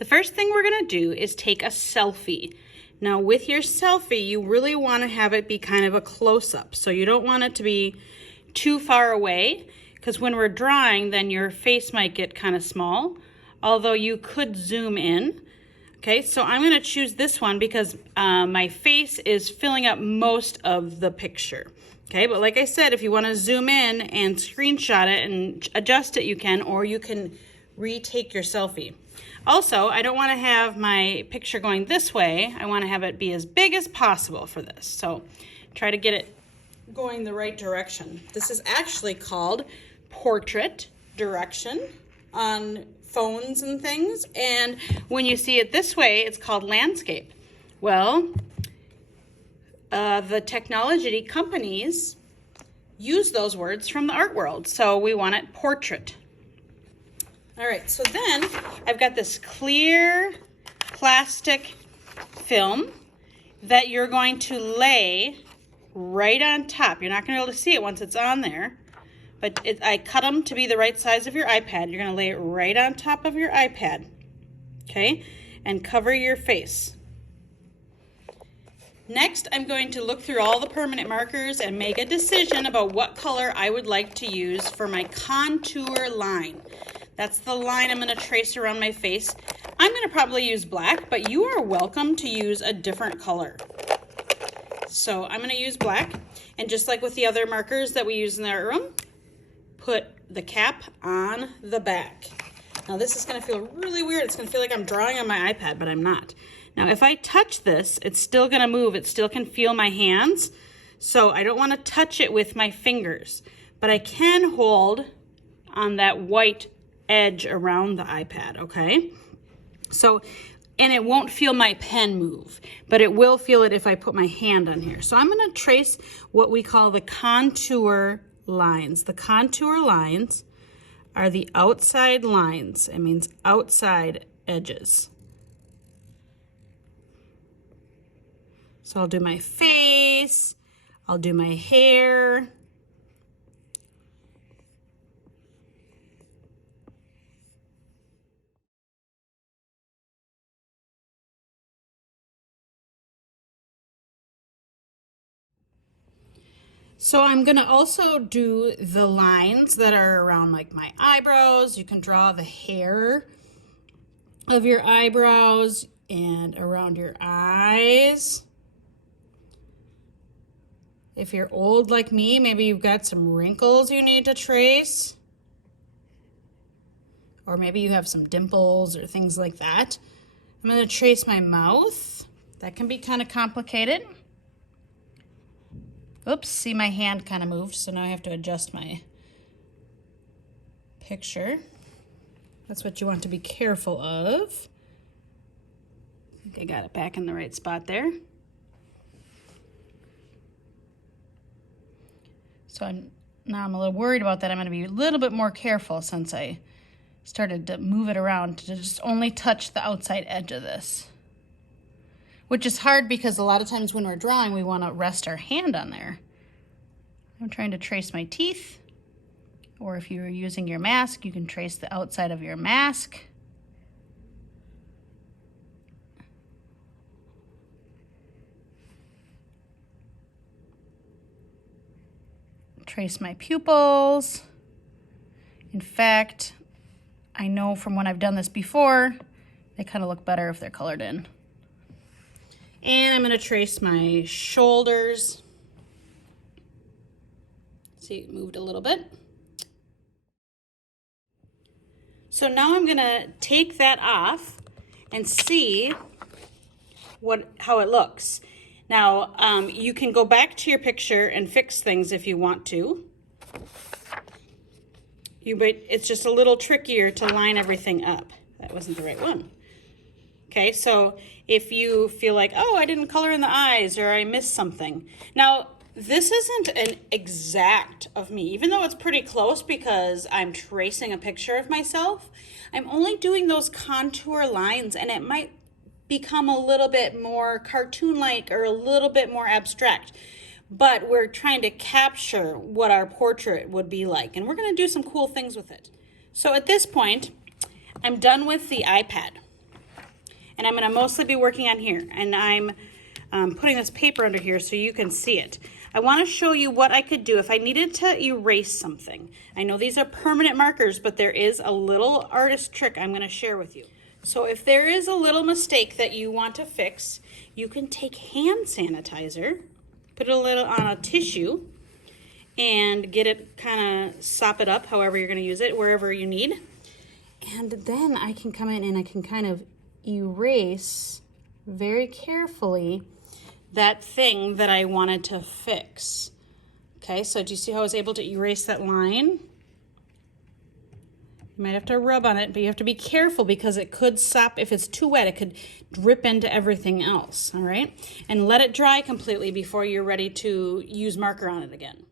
The first thing we're gonna do is take a selfie. Now with your selfie, you really wanna have it be kind of a close-up. So you don't want it to be too far away, because when we're drawing, then your face might get kind of small, although you could zoom in. Okay, so I'm gonna choose this one because my face is filling up most of the picture. Okay, but like I said, if you wanna zoom in and screenshot it and adjust it, you can, or you can retake your selfie. Also, I don't wanna have my picture going this way. I wanna have it be as big as possible for this. So try to get it going the right direction. This is actually called portrait direction on phones and things, and when you see it this way, it's called landscape. Well, the technology companies use those words from the art world, so we want it portrait. All right, so then I've got this clear plastic film that you're going to lay right on top. You're not going to be able to see it once it's on there, but I cut them to be the right size of your iPad. You're going to lay it right on top of your iPad, okay, and cover your face. Next, I'm going to look through all the permanent markers and make a decision about what color I would like to use for my contour line. That's the line I'm going to trace around my face. I'm going to probably use black, but you are welcome to use a different color. So I'm going to use black, and just like with the other markers that we use in the art room, put the cap on the back. Now this is going to feel really weird. It's going to feel like I'm drawing on my iPad, but I'm not. Now if I touch this, it's still going to move. It still can feel my hands. So I don't want to touch it with my fingers, but I can hold on that white edge around the iPad, okay? So, and it won't feel my pen move, but it will feel it if I put my hand on here. So I'm going to trace what we call the contour lines. The contour lines are the outside lines. It means outside edges. So I'll do my face, I'll do my hair. So I'm gonna also do the lines that are around like my eyebrows. You can draw the hair of your eyebrows and around your eyes. If you're old like me, maybe you've got some wrinkles you need to trace. Or maybe you have some dimples or things like that. I'm gonna trace my mouth. That can be kind of complicated. Oops, see my hand kind of moved, so now I have to adjust my picture. That's what you want to be careful of. I think I got it back in the right spot there. So now I'm a little worried about that. I'm going to be a little bit more careful since I started to move it around to just only touch the outside edge of this. Which is hard because a lot of times when we're drawing, we want to rest our hand on there. I'm trying to trace my teeth, or if you're using your mask, you can trace the outside of your mask. Trace my pupils. In fact, I know from when I've done this before, they kind of look better if they're colored in. And I'm going to trace my shoulders. See, it moved a little bit. So now I'm going to take that off and see how it looks. Now, you can go back to your picture and fix things if you want to. But it's just a little trickier to line everything up. That wasn't the right one. Okay, so if you feel like, oh, I didn't color in the eyes or I missed something. Now, this isn't an exact of me, even though it's pretty close because I'm tracing a picture of myself. I'm only doing those contour lines, and it might become a little bit more cartoon-like or a little bit more abstract. But we're trying to capture what our portrait would be like, and we're going to do some cool things with it. So at this point, I'm done with the iPad. And I'm going to mostly be working on here. And I'm putting this paper under here so you can see it. I want to show you what I could do if I needed to erase something. I know these are permanent markers, but there is a little artist trick I'm going to share with you. So if there is a little mistake that you want to fix, you can take hand sanitizer, put it a little on a tissue, and get it kind of sop it up however you're going to use it, wherever you need. And then I can come in and I can kind of erase very carefully that thing that I wanted to fix. Okay, so do you see how I was able to erase that line? You might have to rub on it, but you have to be careful because it could sop. If it's too wet, it could drip into everything else, all right? And let it dry completely before you're ready to use marker on it again.